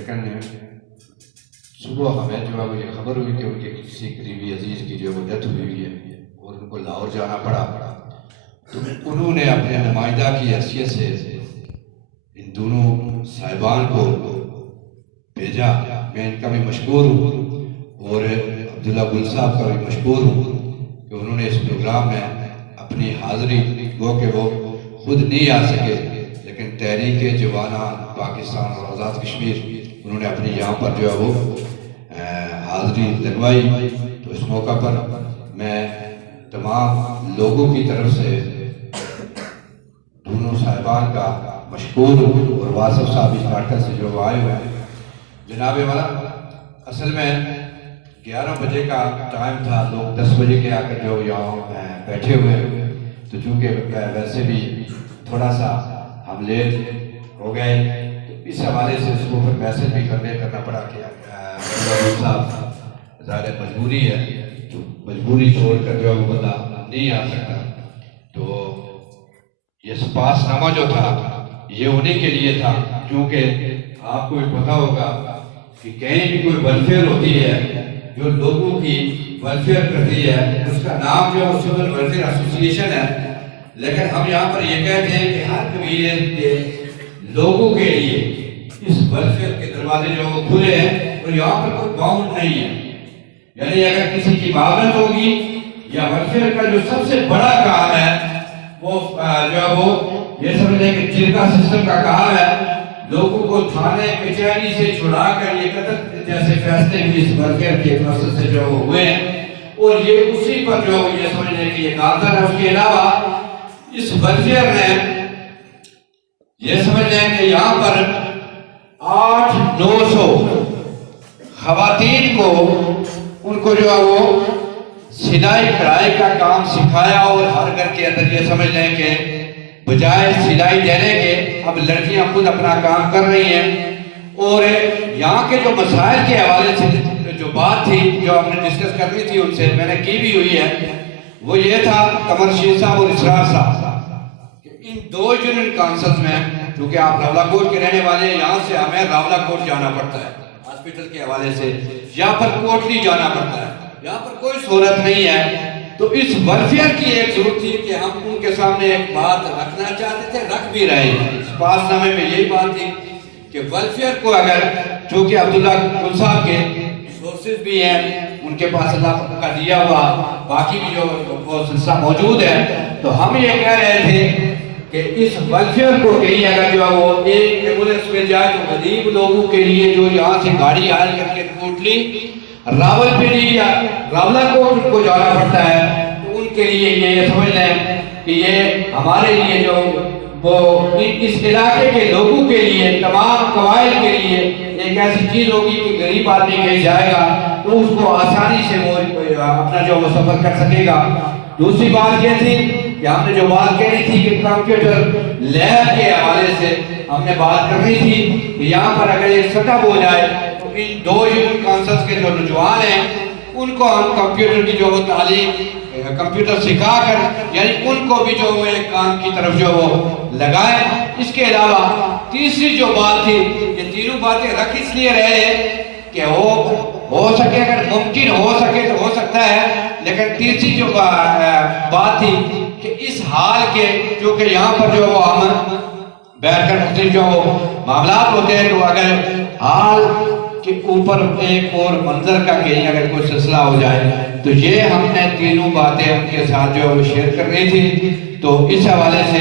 لیکن صبح ہمیں جو ہے وہ یہ خبر ہوئی کہ ان کے کسی قریبی عزیز کی جو ہے وہ ڈیتھ ہوئی ہے اور ان کو لاہور جانا پڑا، تو انہوں نے اپنے نمائندہ کی حیثیت سے ان دونوں صاحبان کو بھیجا۔ میں ان کا بھی مشکور ہوں اور عبداللہ گل صاحب کا بھی مشکور ہوں کہ انہوں نے اس پروگرام میں اپنی حاضری، گو کہ وہ خود نہیں آ سکے لیکن تحریک جوانان پاکستان اور آزاد کشمیر انہوں نے اپنی یہاں پر جو ہے وہ حاضری لگوائی۔ تو اس موقع پر میں تمام لوگوں کی طرف سے دونوں صاحبان کا مشکور ہوں اور واصف صاحب اس ناٹک سے جو آئے ہوئے ہیں۔ جناب والا اصل میں 11 بجے کا ٹائم تھا، لوگ 10 بجے کے آ کر جو یہاں بیٹھے ہوئے، تو چونکہ ویسے بھی تھوڑا سا ہم لیٹ ہو گئے تو اس حوالے سے اس کو پھر میسج بھی کرنا پڑا کہ صاحب ظاہر مجبوری ہے، تو مجبوری چھوڑ کر جو وہ بندہ نہیں آ سکتا۔ تو یہ سپاس نامہ جو تھا یہ انہیں کے لیے تھا، کیونکہ آپ کو بھی پتا ہوگا کہ کہیں بھی کوئی ویلفیئر ہوتی ہے جو لوگوں کی ویلفیئر کرتی ہے، اس کا نام جو سول ویلفیئر ایسوسی ایشن ہے، لیکن ہم یہاں پر یہ کہتے ہیں کہ ہر قبیلے کے لوگوں کے لیے اس ویلفیئر کے دروازے جو کھلے ہیں اور یہاں پر کوئی باؤنڈ نہیں ہے۔ یعنی اگر کسی کی معاونت ہوگی یا ویلفیئر کا جو سب سے بڑا کام ہے وہ جو ہے وہ یہ سمجھ لیں کہ جرگہ سسٹم کا کام ہے، لوگوں کو تھانے کچہری سے چھڑا کر یہ قتل جیسے فیصلے بھی اس ویلفیئر کے پروسیس سے جو ہوئے ہیں، اور یہ اسی پر جو یہ سمجھ لیں کہ یہ ناظر ہے۔ اس کے علاوہ اس ویلفیئر نے یہ سمجھ لیں کہ یہاں پر 800-900 خواتین کو ان کو جو ہے وہ سلائی کڑھائی کا کام سکھایا، اور ہر گھر کے اندر یہ سمجھ لیں کہ بجائے سلائی دینے کے اب لڑکیاں خود اپنا کام کر رہی ہیں۔ اور یہاں کے جو مسائل کے حوالے سے جو بات تھی جو ہم نے ڈسکس کرنی تھی ان سے میں نے کی بھی ہوئی ہے، وہ یہ تھا قمر شیر صاحب اور اسرار صاحب کہ ان دو یونین کانسلز میں، کیونکہ آپ راولہ کوٹ کے رہنے والے ہیں، یہاں سے ہمیں راولہ کوٹ جانا پڑتا ہے ہاسپٹل کے حوالے سے، یہاں پر کوٹلی جانا پڑتا ہے، یہاں پر کوئی سہولت نہیں ہے۔ تو اس ویلفیئر کی ایک ضرورت تھی کہ ہم ان کے سامنے ایک بات رکھنا چاہتے تھے، رکھ بھی رہے ہیں۔ اس پاس نامے میں یہی بات تھی کہ ویلفیئر کو اگر چونکہ عبداللہ گل صاحب کے ریسورسز بھی ہیں، ان کے پاس اللہ کا دیا ہوا باقی بھی جو سلسلہ موجود ہے، تو ہم یہ کہہ رہے تھے کہ اس ویلفیئر کو کہیں اگر جو ہے وہ ایک ایمبولینس مل جائے تو غریب لوگوں کے لیے جو یہاں سے گاڑی آئے کر کے کوٹلی راولپنڈی یا راولہ کوٹ کو جانا پڑتا ہے، تو ان کے لیے یہ سمجھ لیں کہ یہ ہمارے لیے جو وہ اس علاقے کے لوگوں کے لیے تمام قبائل کے لیے ایک ایسی چیز ہوگی کہ غریب آدمی کہیں جائے گا تو اس کو آسانی سے وہ اپنا جو وہ سفر کر سکے گا۔ دوسری بات یہ تھی کہ ہم نے جو بات کہی تھی کہ کمپیوٹر لیب کے حوالے سے ہم نے بات کرنی تھی کہ یہاں پر اگر ایک سیٹ اپ ہو جائے تو ان دو یونین کانسلز کے جو نوجوان ہیں ان کو ہم کمپیوٹر کی جو تعلیم کمپیوٹر سکھا کر یعنی ان کو بھی جو ایک کام کی طرف جو وہ لگائیں۔ اس کے علاوہ تیسری جو بات تھی، یہ تینوں باتیں رکھ اس لیے رہے کہ ہو سکے اگر ممکن ہو سکے تو ہو سکتا ہے، لیکن تیسری جو بات تھی کہ اس حال کے جو کہ یہاں پر جو وہ امن بیٹھ کر مختلف جو معاملات ہوتے ہیں، تو اگر حال کے اوپر ایک اور منظر کا کہیں اگر کوئی سلسلہ ہو جائے تو یہ ہم نے تینوں باتیں ان کے ساتھ جو شیئر کرنی تھی۔ تو اس حوالے سے